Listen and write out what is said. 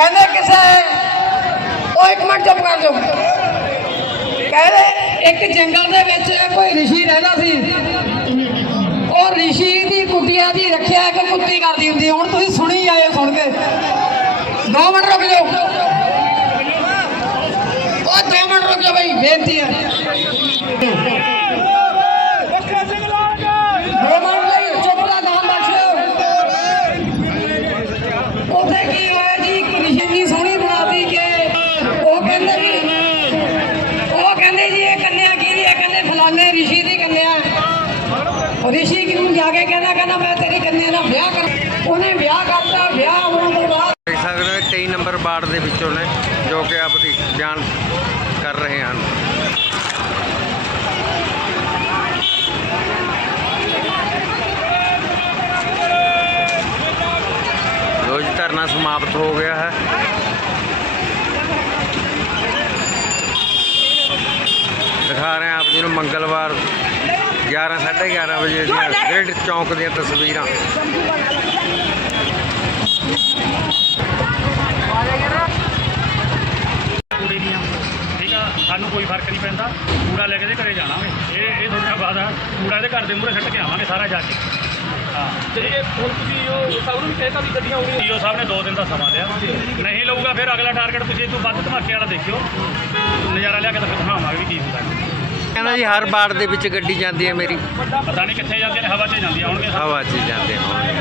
ਕਹਿੰਦੇ ਕਿਸੇ ਉਹ ਇੱਕ ਮਿੰਟ, ਚੁੱਪ ਕਰ ਜਾਓ। ਕਹਿੰਦੇ ਇੱਕ ਜੰਗਲ ਦੇ ਵਿੱਚ ਕੋਈ ਰਿਸ਼ੀ ਰਹਿੰਦਾ ਸੀ। ਉਹ ਰਿਸ਼ੀ ਦੀ ਕੁੱਤੀਆਂ ਦੀ ਰੱਖਿਆ ਇੱਕ ਕੁੱਤੀ ਕਰਦੀ ਹੁੰਦੀ, ਹੁਣ ਤੁਸੀਂ ਸੁਣੀ ਆਏ ਸੁਣ ਕੇ। ਦੋ ਮਿੰਟ ਰੁਕ ਜਾਓ। ਉਹ ਦੋ ਮਿੰਟ ਰੁਕ ਜਾਓ ਬਈ, ਬੇਨਤੀ ਹੈ ਦੋ ਮਿੰਟ ਲਈ ਚੁੱਪ ਦਾ ਨਾਮ ਬਖਸ਼ਿਓ ਉੱਥੇ ਕੀ ਹੋਇਆ ਜੀ ਇੱਕ ਰਿਸ਼ੀ ਦੀ ਸੋਹਣੀ ਬਣਾਤੀ ਕਿ ਉਹ ਕਹਿੰਦੇ ਵੀ ਉਹ ਕਹਿੰਦੇ ਜੀ ਇਹ ਕੰਨਿਆ ਕਿਹਦੀ ਹੈ ਰਿਸ਼ੀ ਦੀ ਕੰਨਿਆ ਰਿਸ਼ੀ ਨੂੰ ਜਾ ਕੇ ਕਹਿੰਦਾ ਕਹਿੰਦਾ, ਮੈਂ ਤੇਰੀ ਕੰਨਿਆ ਨਾਲ ਵਿਆਹ ਕਰ ਉਹਨੇ ਵਿਆਹ ਕਰਤਾ, ਵਿਆਹ ਹੋਣ ਤੋਂ ਬਾਅਦ ਦੇਖ ਸਕਦੇ ਹੋ 23 ਨੰਬਰ ਵਾਰਡ ਦੇ ਵਿੱਚੋਂ ਨੇ, ਜੋ ਕਿ ਆਪਦੀ ਬਿਆਨ ਕਰ ਰਹੇ ਹਨ। ਰੋਜ਼ ਧਰਨਾ ਸਮਾਪਤ ਹੋ ਗਿਆ ਹੈ ਦਿਖਾ ਰਹੇ ਹਾਂ ਆਪ ਜੀ ਨੂੰ ਮੰਗਲਵਾਰ 11 11:30 ਵਜੇ ਦੀਆਂ ਗ੍ਰਿਡ ਚੌਂਕ ਦੀਆਂ ਤਸਵੀਰਾਂ। ਕੂੜੇ ਦੀਆਂ ਠੀਕ ਆ ਸਾਨੂੰ ਕੋਈ ਫ਼ਰਕ ਨਹੀਂ ਪੈਂਦਾ। ਕੂੜਾ ਲੈ ਕੇ ਦੇ ਘਰੇ ਜਾਣਾਗੇ ਇਹ ਇਹ ਤੁਹਾਡਾ ਵਾਦਾ ਕੂੜਾ ਇਹਦੇ ਘਰ ਦੇ ਮੂਹਰੇ ਛੱਡ ਕੇ ਆਵਾਂਗੇ ਸਾਰਾ ਜਾ ਕੇ। ਹਾਂ। ਤੇ ਇਹ ਹੁਣ ਤੁਸੀਂ ਉਹ ਸਭ ਨੂੰ ਵੀ ਕਹਿਤਾ ਵੀ ਗੱਡੀਆਂ ਆਉਣੀਆਂ। ਈਓ ਸਾਹਿਬ ਨੇ 2 ਦਿਨ ਦਾ ਸਮਾਂ ਲਿਆ। ਨਹੀਂ ਲਊਗਾ ਫਿਰ ਅਗਲਾ ਟਾਰਗੇਟ ਤੁਸੀਂ ਇਹ ਤੋਂ ਵੱਧ ਧਮਾਕੇ ਵਾਲਾ ਦੇਖਿਓ। ਨਜ਼ਾਰਾ ਲਿਆ ਕੇ ਤਾਂ ਫਿਰ ਦਿਖਾਵਾਂਗੇ ਵੀ ਕੀ ਹੁੰਦਾ। ਕਹਿੰਦਾ ਜੀ ਹਰ ਵਾਰਡ ਦੇ ਵਿੱਚ ਗੱਡੀ ਜਾਂਦੀ ਹੈ ਮੇਰੀ। ਪਤਾ ਨਹੀਂ ਕਿੱਥੇ ਜਾਂਦੀਆਂ ਨੇ ਹਵਾ 'ਚ ਜਾਂਦੀਆਂ ਹੋਣਗੀਆਂ ਹਵਾ 'ਚ ਜਾਂਦੇ ਹੋਣਗੇ।